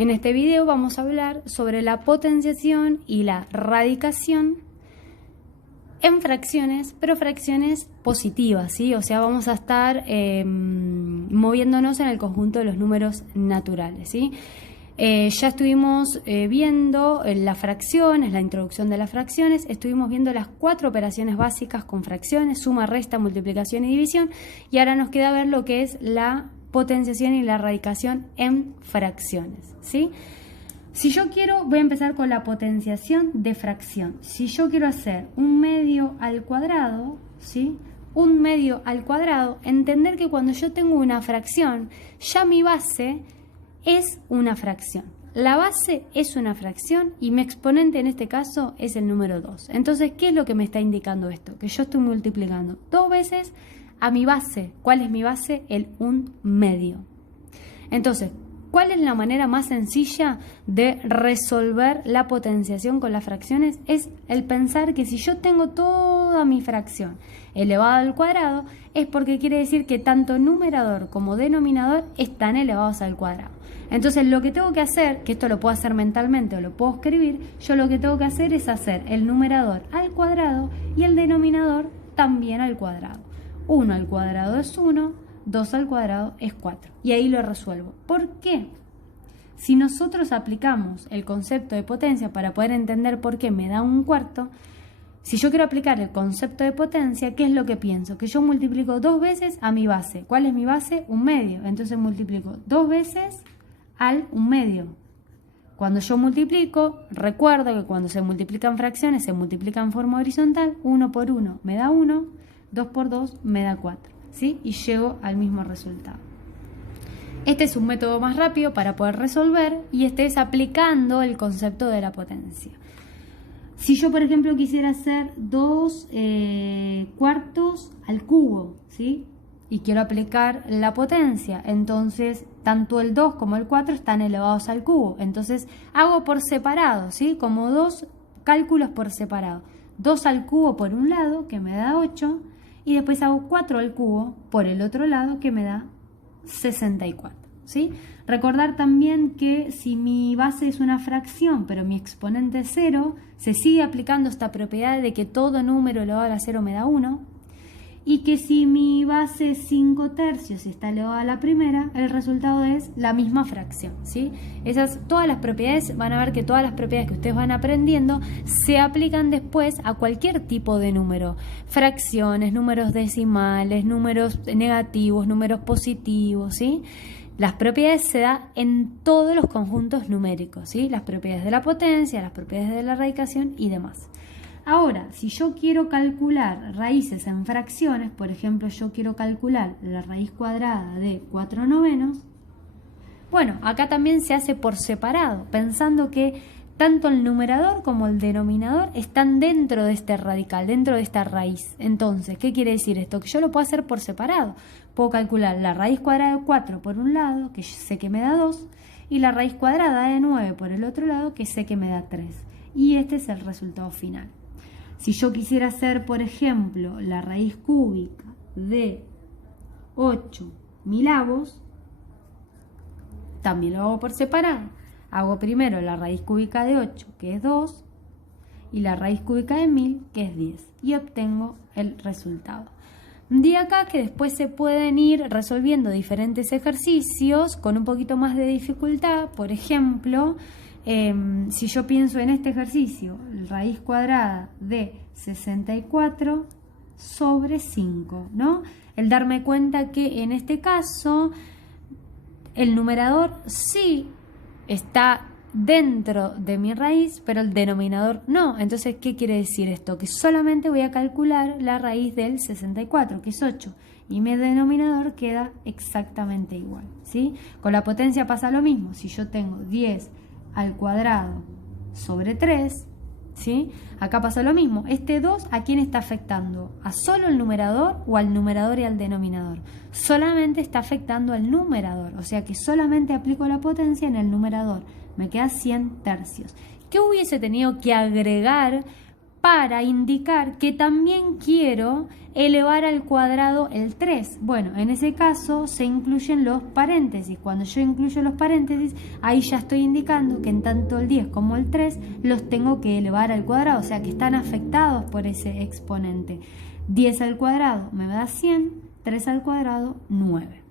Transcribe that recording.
En este video vamos a hablar sobre la potenciación y la radicación en fracciones, pero fracciones positivas, ¿sí? O sea, vamos a estar moviéndonos en el conjunto de los números naturales, ¿sí? Ya estuvimos viendo las fracciones, la introducción de las fracciones, estuvimos viendo las 4 operaciones básicas con fracciones, suma, resta, multiplicación y división, y ahora nos queda ver lo que es la potenciación y la radicación en fracciones, ¿sí? Si yo quiero, voy a empezar con la potenciación de fracción. Si yo quiero hacer un medio al cuadrado, ¿sí? Un medio al cuadrado, entender que cuando yo tengo una fracción, ya mi base es una fracción. La base es una fracción y mi exponente en este caso es el número 2. Entonces, ¿qué es lo que me está indicando esto? Que yo estoy multiplicando 2 veces a mi base. ¿Cuál es mi base? El 1 medio. Entonces, ¿cuál es la manera más sencilla de resolver la potenciación con las fracciones? Es el pensar que si yo tengo toda mi fracción elevada al cuadrado, es porque quiere decir que tanto numerador como denominador están elevados al cuadrado. Entonces, lo que tengo que hacer, que esto lo puedo hacer mentalmente o lo puedo escribir, yo lo que tengo que hacer es hacer el numerador al cuadrado y el denominador también al cuadrado. 1 al cuadrado es 1, 2 al cuadrado es 4. Y ahí lo resuelvo. ¿Por qué? Si nosotros aplicamos el concepto de potencia para poder entender por qué me da un cuarto, si yo quiero aplicar el concepto de potencia, ¿qué es lo que pienso? Que yo multiplico 2 veces a mi base. ¿Cuál es mi base? 1 medio. Entonces multiplico 2 veces al 1 medio. Cuando yo multiplico, recuerdo que cuando se multiplican fracciones, se multiplican en forma horizontal. 1 por 1 me da 1, 2 por 2 me da 4. ¿Sí? Y llego al mismo resultado. Este es un método más rápido para poder resolver y este es aplicando el concepto de la potencia. Si yo, por ejemplo, quisiera hacer 2 cuartos al cubo, ¿sí? Y quiero aplicar la potencia, entonces tanto el 2 como el 4 están elevados al cubo. Entonces hago por separado, ¿sí? Como 2 cálculos por separado. 2 al cubo por un lado, que me da 8, y después hago 4 al cubo por el otro lado, que me da 64, ¿sí? Recordar también que si mi base es una fracción, pero mi exponente es 0, se sigue aplicando esta propiedad de que todo número elevado a la 0 me da 1, y que si mi base es 5 tercios y está elevado a la primera, el resultado es la misma fracción, ¿sí? Todas las propiedades, van a ver que todas las propiedades que ustedes van aprendiendo se aplican después a cualquier tipo de número. Fracciones, números decimales, números negativos, números positivos, ¿sí? Las propiedades se dan en todos los conjuntos numéricos, ¿sí? Las propiedades de la potencia, las propiedades de la radicación y demás. Ahora, si yo quiero calcular raíces en fracciones, por ejemplo, yo quiero calcular la raíz cuadrada de 4 novenos, bueno, acá también se hace por separado, pensando que tanto el numerador como el denominador están dentro de este radical, dentro de esta raíz. Entonces, ¿qué quiere decir esto? Que yo lo puedo hacer por separado. Puedo calcular la raíz cuadrada de 4 por un lado, que sé que me da 2, y la raíz cuadrada de 9 por el otro lado, que sé que me da 3. Y este es el resultado final. Si yo quisiera hacer, por ejemplo, la raíz cúbica de 8 milavos, también lo hago por separado. Hago primero la raíz cúbica de 8, que es 2, y la raíz cúbica de 1000, que es 10, y obtengo el resultado. De acá que después se pueden ir resolviendo diferentes ejercicios con un poquito más de dificultad. Por ejemplo, si yo pienso en este ejercicio, raíz cuadrada de 64 sobre 5, ¿no? El darme cuenta que en este caso el numerador sí está dentro de mi raíz, pero el denominador no. Entonces, ¿qué quiere decir esto? Que solamente voy a calcular la raíz del 64, que es 8, y mi denominador queda exactamente igual, ¿sí? Con la potencia pasa lo mismo. Si yo tengo 10 al cuadrado sobre 3, ¿sí? Acá pasa lo mismo. Este 2, ¿a quién está afectando? ¿A solo el numerador o al numerador y al denominador? Solamente está afectando al numerador, o sea que solamente aplico la potencia en el numerador. Me queda 100 tercios. ¿Qué hubiese tenido que agregar para indicar que también quiero elevar al cuadrado el 3. Bueno, en ese caso se incluyen los paréntesis. Cuando yo incluyo los paréntesis, ahí ya estoy indicando que en tanto el 10 como el 3 los tengo que elevar al cuadrado, o sea que están afectados por ese exponente. 10 al cuadrado me da 100, 3 al cuadrado 9.